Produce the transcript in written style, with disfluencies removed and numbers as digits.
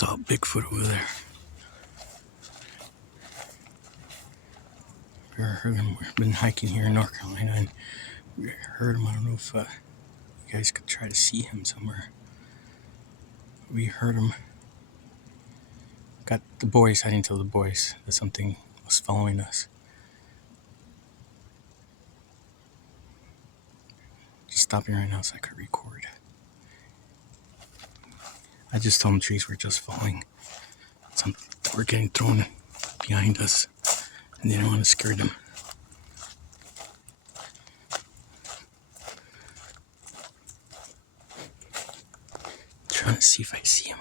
saw Bigfoot over there. We heard him. We've been hiking here in North Carolina and we heard him. I don't know if you guys could try to see him somewhere. We heard him. Got the boys. I didn't tell the boys that something was following us. Just stopping right now so I could record. I just told them trees were just falling. Some were getting thrown behind us, and they didn't want to scare them. Trying to see if I see him.